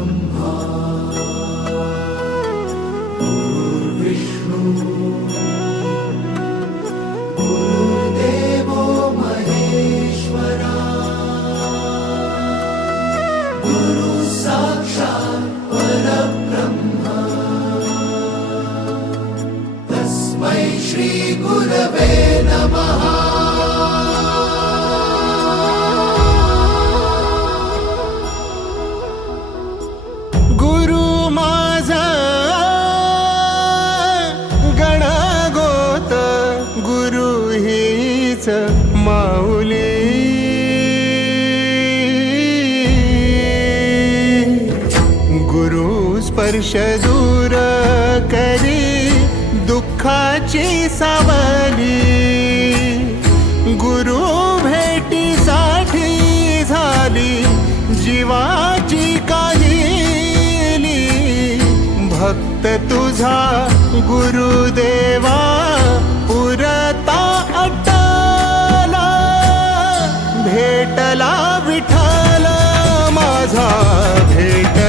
ब्रह्मा गुरुर्विष्णु गुरुर्देवो महेश्वरा गुरु साक्षात् परब्रह्म तस्मै श्री गुरवे नमः। माऊली गुरु स्पर्श दूर करी दुःखाची सावली गुरु भेटीसाठी झाली जीवाची काहिली भक्त तुझा गुरुदेवा पुरता भेटला विठ्ठल माझा भेट